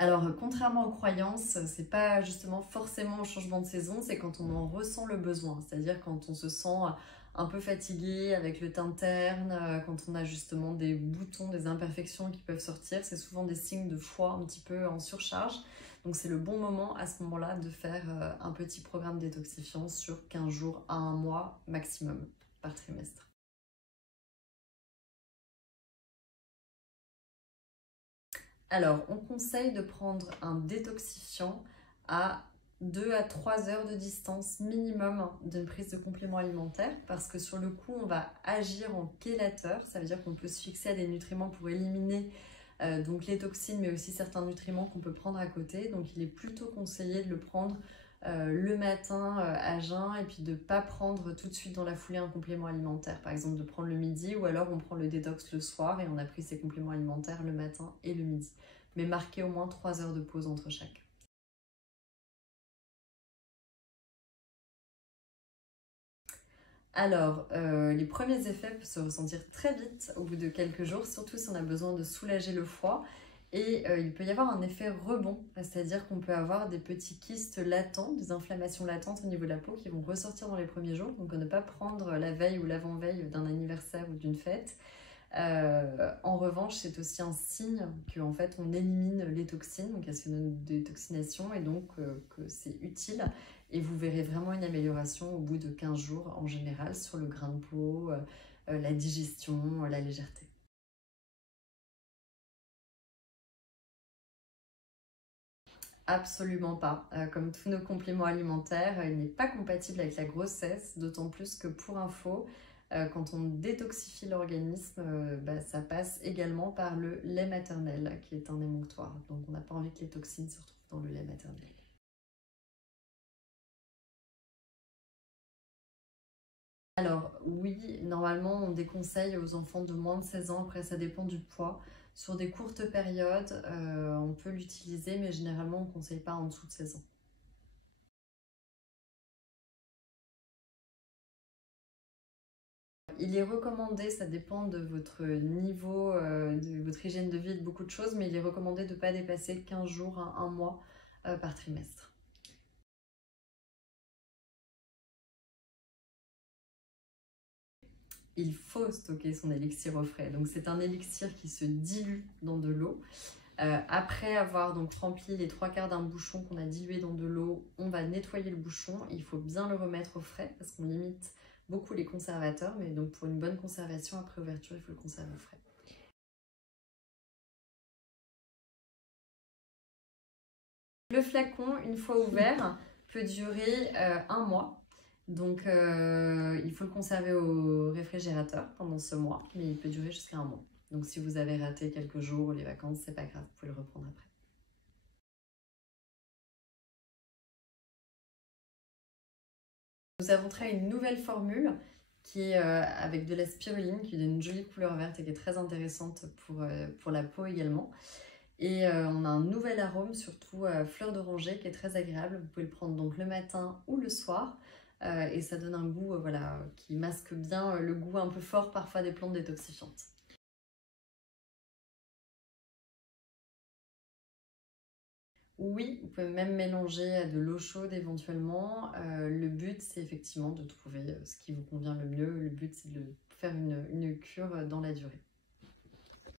Alors, contrairement aux croyances, c'est pas justement forcément au changement de saison, c'est quand on en ressent le besoin. C'est-à-dire quand on se sent un peu fatigué avec le teint terne, quand on a justement des boutons, des imperfections qui peuvent sortir, c'est souvent des signes de foie un petit peu en surcharge. Donc c'est le bon moment à ce moment-là de faire un petit programme détoxifiant sur 15 jours à un mois maximum par trimestre. Alors, on conseille de prendre un détoxifiant à 2 à 3 heures de distance minimum d'une prise de complément alimentaire parce que sur le coup, on va agir en chélateur. Ça veut dire qu'on peut se fixer à des nutriments pour éliminer donc les toxines, mais aussi certains nutriments qu'on peut prendre à côté. Donc, il est plutôt conseillé de le prendre le matin à jeun et puis de ne pas prendre tout de suite dans la foulée un complément alimentaire. Par exemple, de prendre le midi ou alors on prend le détox le soir et on a pris ses compléments alimentaires le matin et le midi. Mais marquer au moins 3 heures de pause entre chaque. Alors, les premiers effets peuvent se ressentir très vite au bout de quelques jours, surtout si on a besoin de soulager le foie. Et il peut y avoir un effet rebond, c'est-à-dire qu'on peut avoir des petits kystes latents, des inflammations latentes au niveau de la peau qui vont ressortir dans les premiers jours. Donc, ne pas prendre la veille ou l'avant-veille d'un anniversaire ou d'une fête. En revanche, c'est aussi un signe qu'en fait on élimine les toxines, donc il y a cette détoxination et donc que c'est utile. Et vous verrez vraiment une amélioration au bout de 15 jours en général sur le grain de peau, la digestion, la légèreté. Absolument pas. Comme tous nos compléments alimentaires, il n'est pas compatible avec la grossesse, d'autant plus que pour info, quand on détoxifie l'organisme, ça passe également par le lait maternel, qui est un émonctoire. Donc on n'a pas envie que les toxines se retrouvent dans le lait maternel. Alors oui, normalement on déconseille aux enfants de moins de 16 ans, après ça dépend du poids. Sur des courtes périodes, on peut l'utiliser, mais généralement on ne conseille pas en dessous de 16 ans. Il est recommandé, ça dépend de votre niveau, de votre hygiène de vie, de beaucoup de choses, mais il est recommandé de ne pas dépasser 15 jours à un mois par trimestre. Il faut stocker son élixir au frais. Donc c'est un élixir qui se dilue dans de l'eau. Après avoir donc rempli les 3/4 d'un bouchon qu'on a dilué dans de l'eau, on va nettoyer le bouchon. Il faut bien le remettre au frais parce qu'on limite beaucoup les conservateurs, mais donc pour une bonne conservation après ouverture, il faut le conserver au frais. Le flacon, une fois ouvert, peut durer un mois. Donc, il faut le conserver au réfrigérateur pendant ce mois, mais il peut durer jusqu'à un mois. Donc, si vous avez raté quelques jours ou les vacances, c'est pas grave, vous pouvez le reprendre après. Nous avons créé une nouvelle formule qui est avec de la spiruline, qui donne une jolie couleur verte et qui est très intéressante pour la peau également. Et on a un nouvel arôme, surtout fleur d'oranger, qui est très agréable. Vous pouvez le prendre donc le matin ou le soir. Et ça donne un goût voilà, qui masque bien le goût un peu fort parfois des plantes détoxifiantes. Oui, vous pouvez même mélanger à de l'eau chaude éventuellement. Le but, c'est effectivement de trouver ce qui vous convient le mieux. Le but, c'est de faire une cure dans la durée.